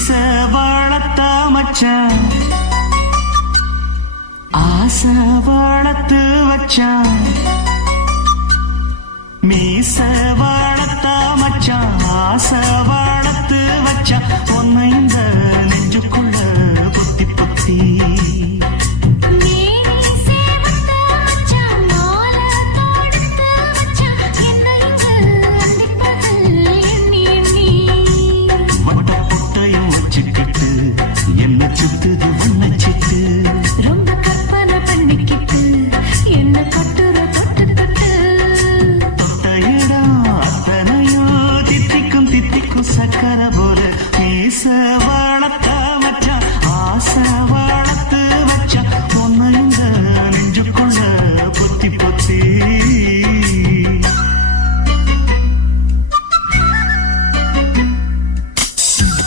மீச வளர்த்த மச்சான் ஆசை வளர்த்து வச்சான் மீச வளர்த்த மச்சான் ஆசை வளர்த்து வச்சான் ஒன்னை இந்த